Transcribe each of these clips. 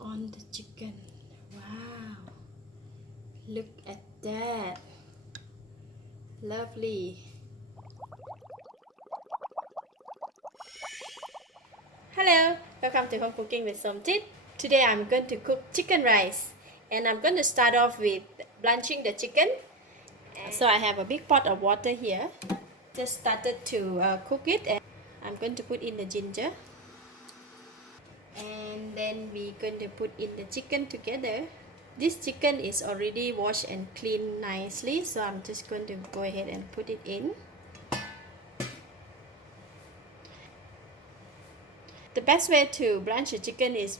on the chicken. Wow, look at that. Lovely. Hello, welcome to Home Cooking with Somjit. Today I'm going to cook chicken rice, and I'm going to start off with blanching the chicken. So I have a big pot of water here. Just started to cook it, and I'm going to put in the ginger, and then we're going to put in the chicken together. This chicken is already washed and cleaned nicely, so I'm just going to go ahead and put it in. The best way to blanch the chicken is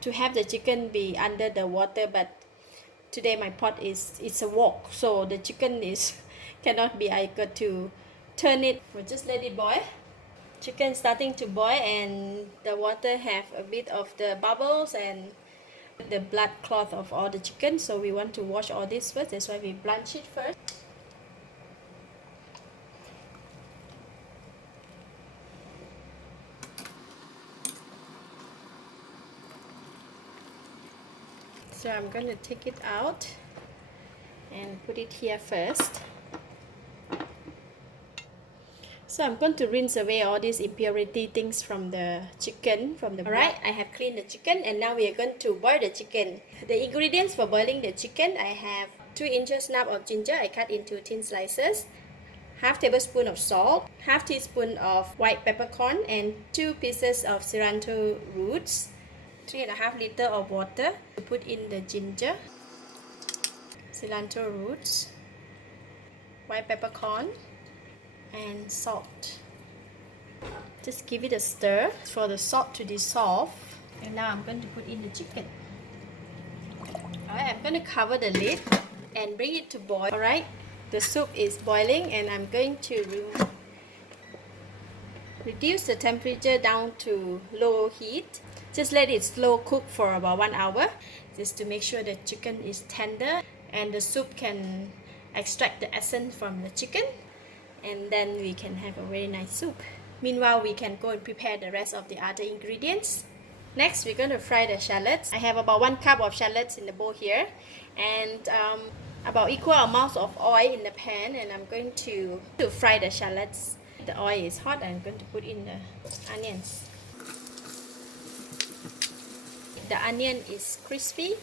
to have the chicken be under the water, but today my pot it's a wok, so the chicken is cannot be. I got to turn it. We'll just let it boil. Chicken starting to boil, and the water have a bit of the bubbles and the blood cloth of all the chicken, so we want to wash all this first. That's why we blanch it first. So I'm going to take it out and put it here first. So I'm going to rinse away all these impurity things from the chicken, Alright, I have cleaned the chicken, and now we are going to boil the chicken. The ingredients for boiling the chicken, I have 2 inches snap of ginger I cut into thin slices, half tablespoon of salt, half teaspoon of white peppercorn, and 2 pieces of cilantro roots, 3.5 liter of water to put in the ginger, cilantro roots, white peppercorn, and salt. Just give it a stir for the salt to dissolve, and now I'm going to put in the chicken. Alright, I'm going to cover the lid and bring it to boil. Alright, the soup is boiling, and I'm going to reduce the temperature down to low heat. Just let it slow cook for about 1 hour, just to make sure the chicken is tender and the soup can extract the essence from the chicken, and then we can have a very nice soup. Meanwhile, we can go and prepare the rest of the other ingredients. Next, we're going to fry the shallots. I have about 1 cup of shallots in the bowl here, and about equal amounts of oil in the pan, and I'm going to fry the shallots. The oil is hot. I'm going to put in the onions. The onion is crispy,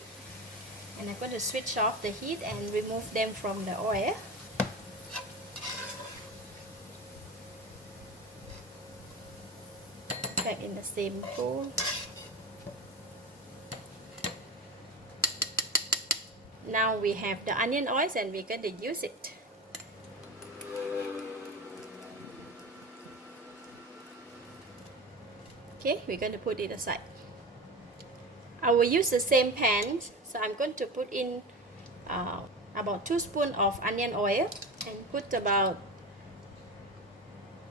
and I'm going to switch off the heat and remove them from the oil. Back in the same bowl. Now we have the onion oils, and we're going to use it. Okay, we're going to put it aside. I will use the same pan, so I'm going to put in about 2 spoons of onion oil, and put about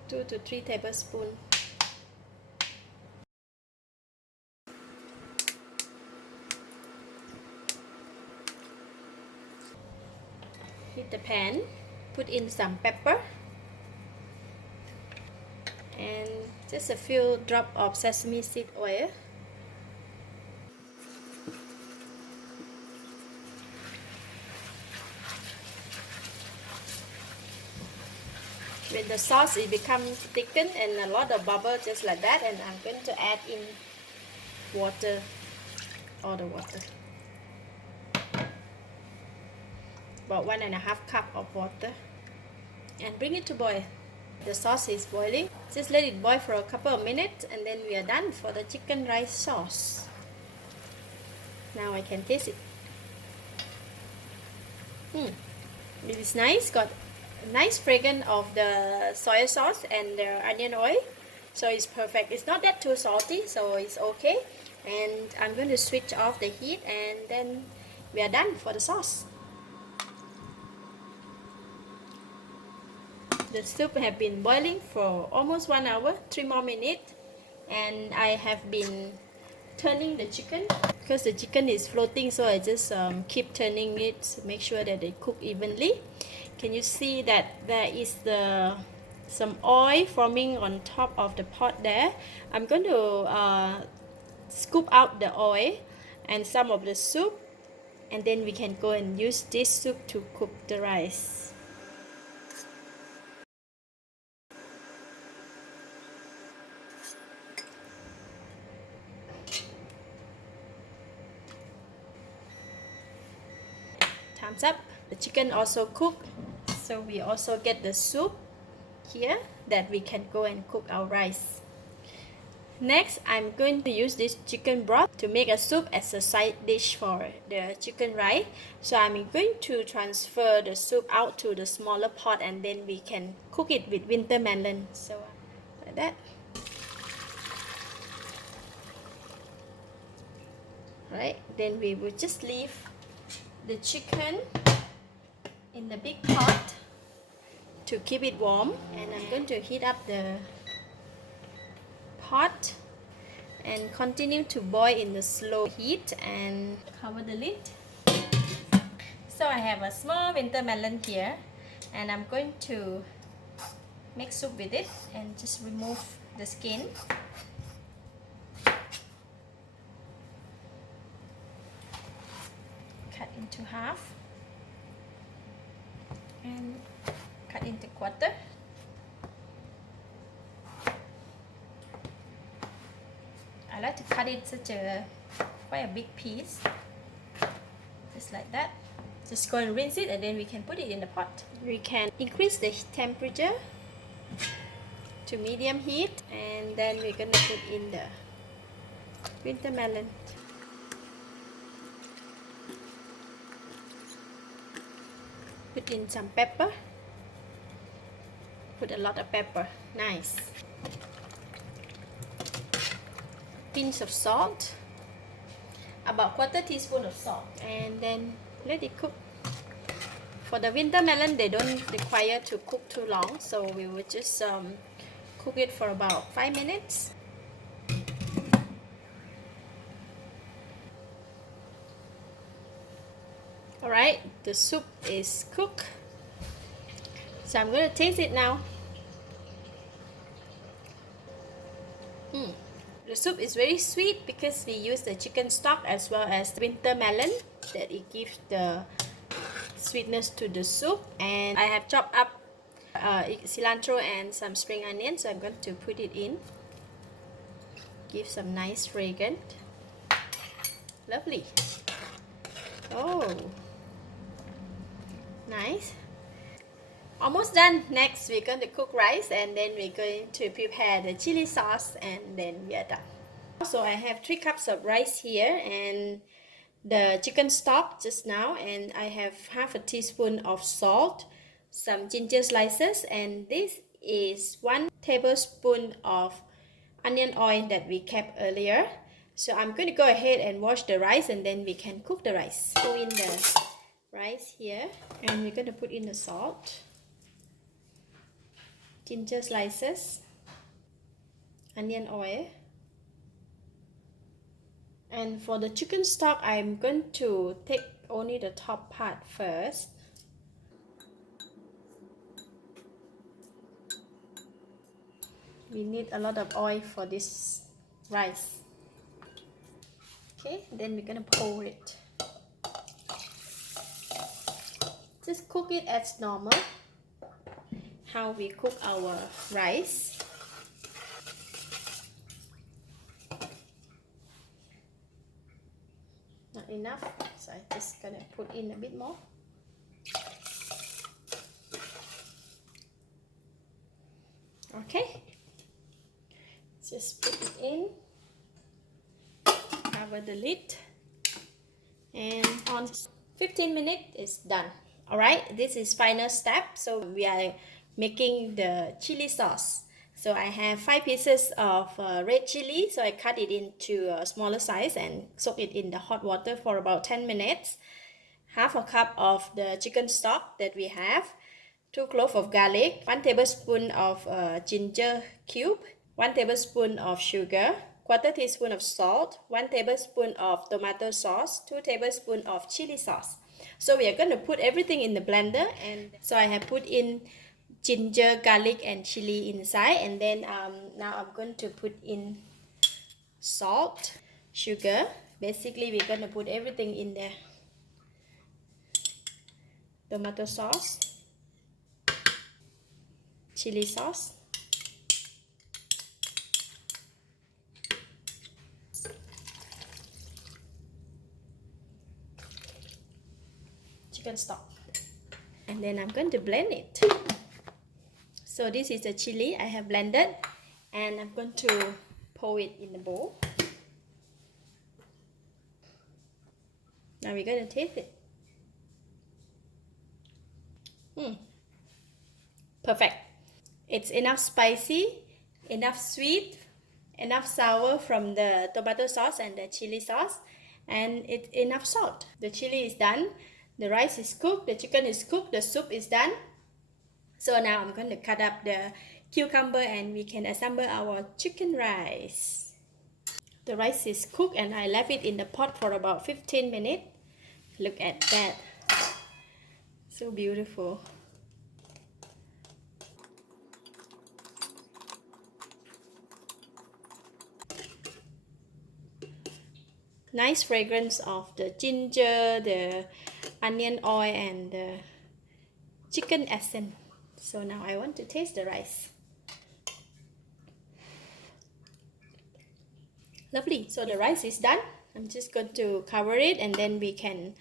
2 to 3 tablespoons. Heat the pan, put in some pepper, and just a few drops of sesame seed oil. When the sauce it becomes thickened and a lot of bubble just like that, and I'm going to add in water, all the water. About 1.5 cup of water, and bring it to boil. The sauce is boiling. Just let it boil for a couple of minutes, and then we are done for the chicken rice sauce. Now I can taste it. It is nice. Got a nice fragrance of the soy sauce and the onion oil, so it's perfect. It's not that too salty, so it's okay. And I'm going to switch off the heat, and then we are done for the sauce. The soup have been boiling for almost 1 hour, 3 more minutes, and I have been turning the chicken because the chicken is floating, so I just keep turning it to make sure that they cook evenly. Can you see that there is some oil forming on top of the pot there? I'm going to scoop out the oil and some of the soup, and then we can go and use this soup to cook the rice. Time's up. The chicken also cooked, so we also get the soup here that we can go and cook our rice. Next, I'm going to use this chicken broth to make a soup as a side dish for the chicken rice. So I'm going to transfer the soup out to the smaller pot, and then we can cook it with winter melon. So like that. Alright, then we will just leave the chicken in the big pot to keep it warm, and I'm going to heat up the pot and continue to boil in the slow heat and cover the lid. So I have a small winter melon here, and I'm going to make soup with it and just remove the skin. Cut into half and cut into quarter. I like to cut it quite a big piece, just like that. Just go and rinse it, and then we can put it in the pot. We can increase the temperature to medium heat, and then we're gonna put in the winter melon. Put in some pepper. Put a lot of pepper. Nice. Pinch of salt, about quarter teaspoon of salt, and then let it cook. For the winter melon, they don't require to cook too long, so we will just cook it for about 5 minutes. Alright, the soup is cooked, so I'm going to taste it now. The soup is very sweet because we use the chicken stock as well as winter melon, that it gives the sweetness to the soup. And I have chopped up cilantro and some spring onion, so I'm going to put it in. Give some nice fragrance. Lovely. Oh, nice. Almost done. Next, we're going to cook rice, and then we're going to prepare the chili sauce, and then we are done. So I have 3 cups of rice here, and the chicken stock just now, and I have half a teaspoon of salt, some ginger slices, and this is 1 tablespoon of onion oil that we kept earlier. So I'm going to go ahead and wash the rice, and then we can cook the rice. Throw in the rice here, and we're going to put in the salt, ginger slices, onion oil, and for the chicken stock, I'm going to take only the top part first. We need a lot of oil for this rice. Okay, then we're gonna pour it. Just cook it as normal, how we cook our rice. Not enough, so I'm just gonna put in a bit more. Okay, just put it in, cover the lid, and on 15 minutes it's done. Alright, this is final step. So we are making the chili sauce. So I have 5 pieces of red chili, so I cut it into a smaller size and soak it in the hot water for about 10 minutes. Half a cup of the chicken stock that we have, 2 cloves of garlic, 1 tablespoon of ginger cube, 1 tablespoon of sugar, quarter teaspoon of salt, 1 tablespoon of tomato sauce, 2 tablespoons of chili sauce. So we are going to put everything in the blender, and so I have put in ginger, garlic and chili inside, and then now I'm going to put in salt, sugar, Basically, we're gonna put everything in there. Tomato sauce, chili sauce, chicken stock, and then I'm going to blend it. So this is the chili I have blended, and I'm going to pour it in the bowl. Now we're going to taste it. Perfect. It's enough spicy, enough sweet, enough sour from the tomato sauce and the chili sauce, and it's enough salt. The chili is done, the rice is cooked, the chicken is cooked, the soup is done. So now I'm going to cut up the cucumber and we can assemble our chicken rice. The rice is cooked and I left it in the pot for about 15 minutes. Look at that. So beautiful. Nice fragrance of the ginger, the onion oil and the chicken essence. So now I want to taste the rice. Lovely. So the rice is done. I'm just going to cover it and then we can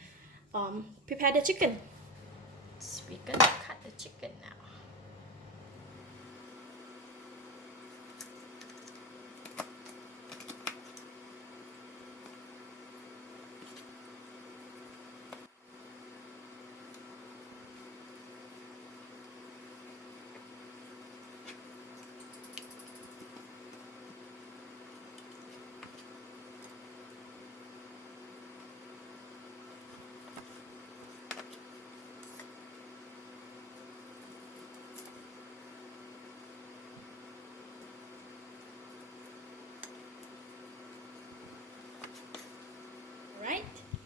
prepare the chicken. So we're gonna cut the chicken now.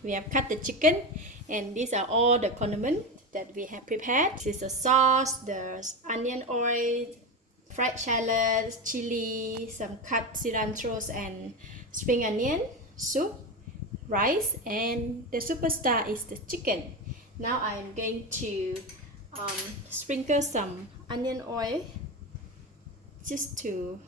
We have cut the chicken and these are all the condiments that we have prepared. This is the sauce, the onion oil, fried shallots, chili, some cut cilantros and spring onion, soup, rice, and the superstar is the chicken. Now I'm going to sprinkle some onion oil just to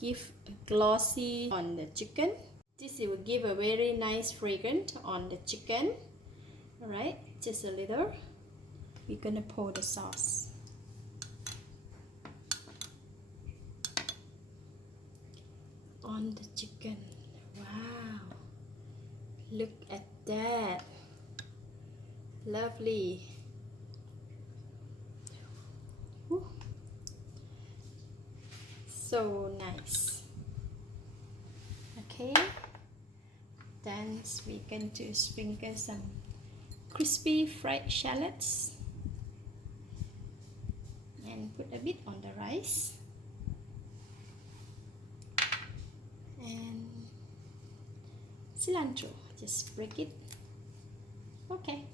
give a glossy on the chicken. This will give a very nice fragrance on the chicken. Alright, just a little. We're gonna pour the sauce. On the chicken. Wow. Look at that. Lovely. Woo. So nice. Okay. Then we're going to sprinkle some crispy fried shallots and put a bit on the rice and cilantro, just break it. Okay,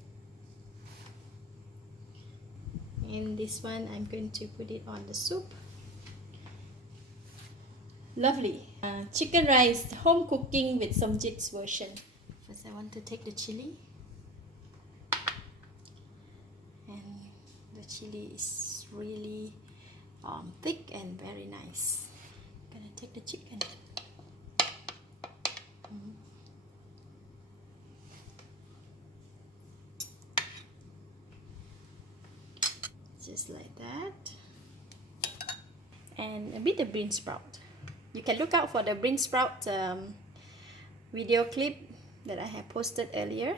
and this one I'm going to put it on the soup. Lovely. Chicken rice, home cooking with Somjit's version. First I want to take the chili. And the chili is really thick and very nice. I'm gonna take the chicken. Just like that. And a bit of bean sprout. You can look out for the bean sprout video clip that I have posted earlier.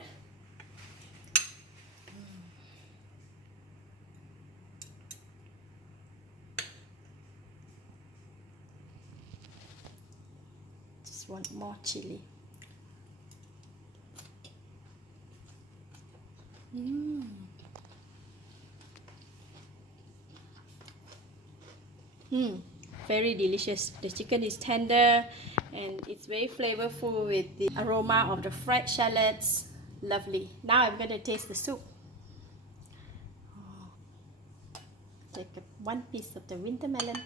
Just want more chili. Very delicious. The chicken is tender and it's very flavorful with the aroma of the fried shallots. Lovely. Now I'm going to taste the soup. Take one piece of the winter melon.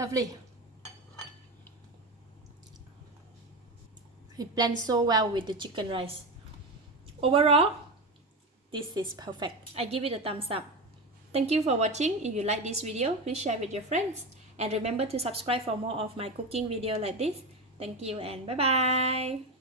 Lovely. It blends so well with the chicken rice. Overall, this is perfect. I give it a thumbs up. Thank you for watching. If you like this video, please share with your friends. And remember to subscribe for more of my cooking video like this. Thank you and bye bye.